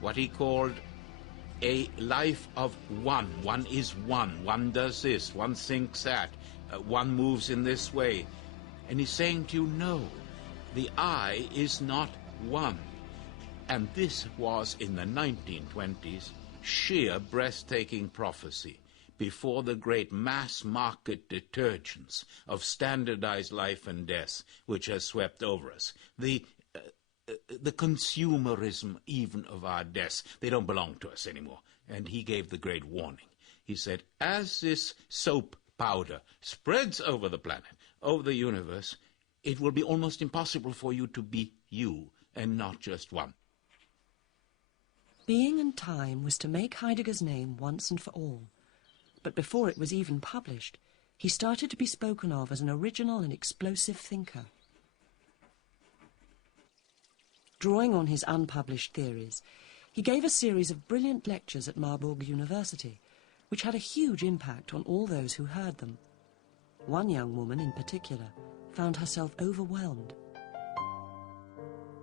what he called a life of one. One is one. One does this. One thinks that. One moves in this way. And he's saying to you, no, the I is not one. And this was, in the 1920s, sheer breathtaking prophecy before the great mass-market detergence of standardized life and death which has swept over us. The consumerism even of our deaths, they don't belong to us anymore. And he gave the great warning. He said, as this soap powder spreads over the planet, over the universe, it will be almost impossible for you to be you and not just one. Being and Time was to make Heidegger's name once and for all. But before it was even published, he started to be spoken of as an original and explosive thinker. Drawing on his unpublished theories, he gave a series of brilliant lectures at Marburg University, which had a huge impact on all those who heard them. One young woman in particular found herself overwhelmed.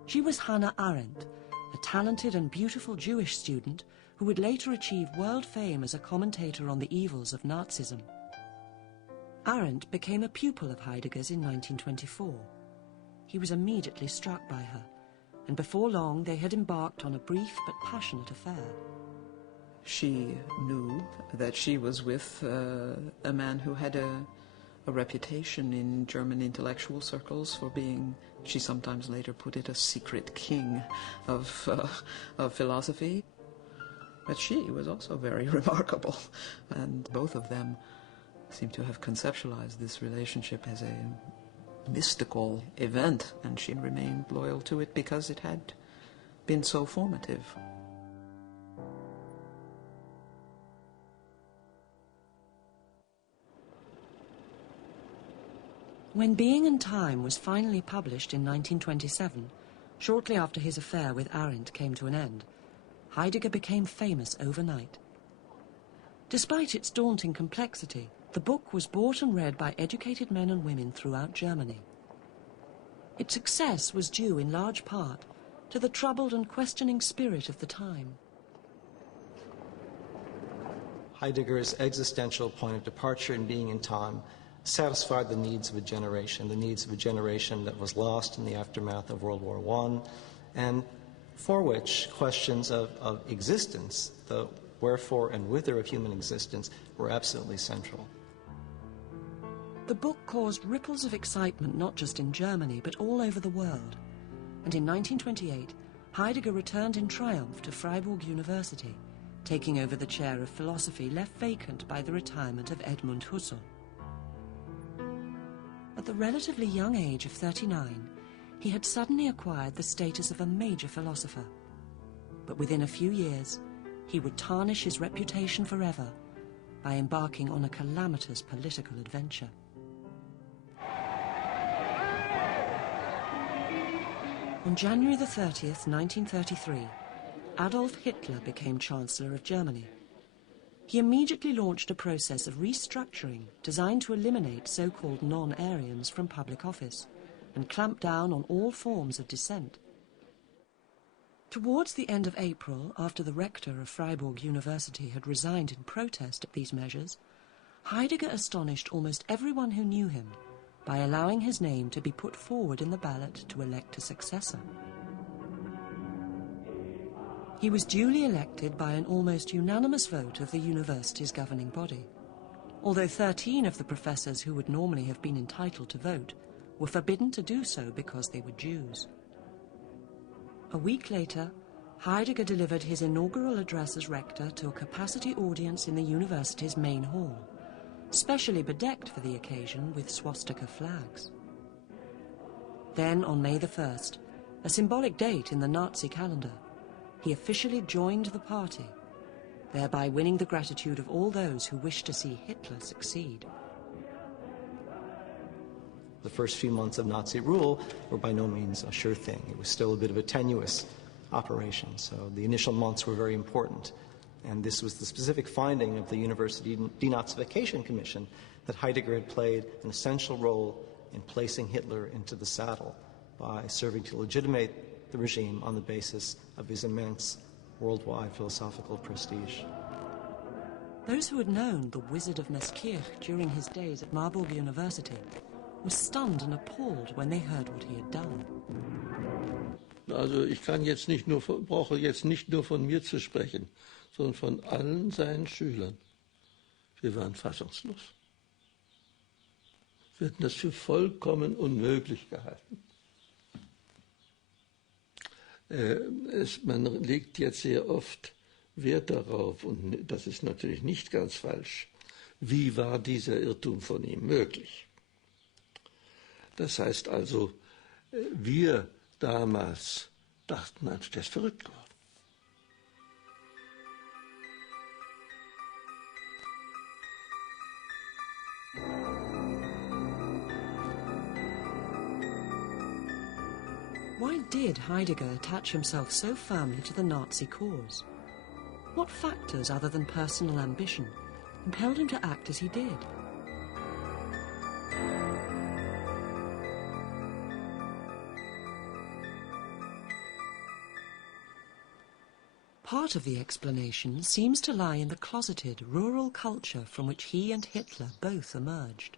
She was Hannah Arendt, a talented and beautiful Jewish student who would later achieve world fame as a commentator on the evils of Nazism. Arendt became a pupil of Heidegger's in 1924. He was immediately struck by her, and before long they had embarked on a brief but passionate affair. She knew that she was with a man who had a reputation in German intellectual circles for being, she sometimes later put it, a secret king of philosophy. But she was also very remarkable, and both of them seem to have conceptualized this relationship as a mystical event, and she remained loyal to it because it had been so formative. When Being and Time was finally published in 1927, shortly after his affair with Arendt came to an end, Heidegger became famous overnight. Despite its daunting complexity, the book was bought and read by educated men and women throughout Germany. Its success was due in large part to the troubled and questioning spirit of the time. Heidegger's existential point of departure in Being and Time satisfied the needs of a generation that was lost in the aftermath of World War I, and for which questions of existence, the wherefore and whither of human existence, were absolutely central. The book caused ripples of excitement not just in Germany, but all over the world. And in 1928, Heidegger returned in triumph to Freiburg University, taking over the chair of philosophy left vacant by the retirement of Edmund Husserl. At the relatively young age of 39, he had suddenly acquired the status of a major philosopher. But within a few years, he would tarnish his reputation forever by embarking on a calamitous political adventure. On January the 30th, 1933, Adolf Hitler became Chancellor of Germany. He immediately launched a process of restructuring designed to eliminate so-called non-Aryans from public office and clamp down on all forms of dissent. Towards the end of April, after the rector of Freiburg University had resigned in protest at these measures, Heidegger astonished almost everyone who knew him by allowing his name to be put forward in the ballot to elect a successor. He was duly elected by an almost unanimous vote of the university's governing body, although 13 of the professors who would normally have been entitled to vote were forbidden to do so because they were Jews. A week later, Heidegger delivered his inaugural address as rector to a capacity audience in the university's main hall, specially bedecked for the occasion with swastika flags. Then, on May the 1st, a symbolic date in the Nazi calendar, he officially joined the party, thereby winning the gratitude of all those who wished to see Hitler succeed. The first few months of Nazi rule were by no means a sure thing. It was still a bit of a tenuous operation, so the initial months were very important. And this was the specific finding of the University Denazification Commission, that Heidegger had played an essential role in placing Hitler into the saddle by serving to legitimate the regime on the basis of his immense worldwide philosophical prestige. Those who had known the Wizard of Neskirch during his days at Marburg University were stunned and appalled when they heard what he had done. Also ich kann jetzt brauche jetzt nicht nur von mir zu sprechen, sondern von allen seinen Schülern. Wir waren fassungslos. Wir hatten das für vollkommen unmöglich gehalten. Man legt jetzt sehr oft Wert darauf, und das ist natürlich nicht ganz falsch, wie war dieser Irrtum von ihm möglich. Das heißt also, wir damals dachten, Mensch, der ist verrückt geworden. Why did Heidegger attach himself so firmly to the Nazi cause? What factors other than personal ambition impelled him to act as he did? Part of the explanation seems to lie in the closeted rural culture from which he and Hitler both emerged.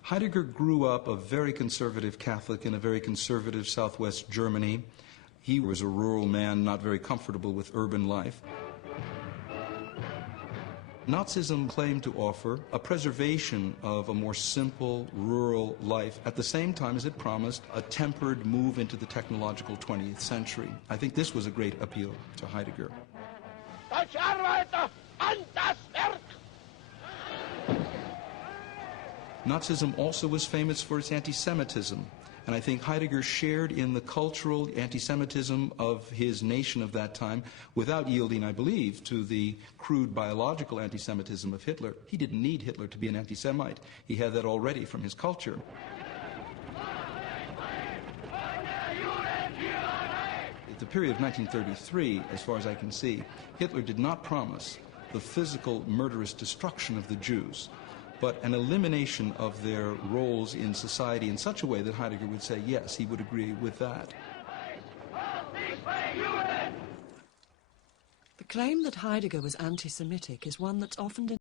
Heidegger grew up a very conservative Catholic in a very conservative southwest Germany. He was a rural man, not very comfortable with urban life. Nazism claimed to offer a preservation of a more simple, rural life at the same time as it promised a tempered move into the technological 20th century. I think this was a great appeal to Heidegger. Deutsche Arbeiter, an das Werk! Nazism also was famous for its anti-Semitism, and I think Heidegger shared in the cultural anti-Semitism of his nation of that time without yielding, I believe, to the crude biological anti-Semitism of Hitler. He didn't need Hitler to be an anti-Semite. He had that already from his culture. At the period of 1933, as far as I can see, Hitler did not promise the physical murderous destruction of the Jews, but an elimination of their roles in society in such a way that Heidegger would say, yes, he would agree with that. The claim that Heidegger was anti-Semitic is one that's often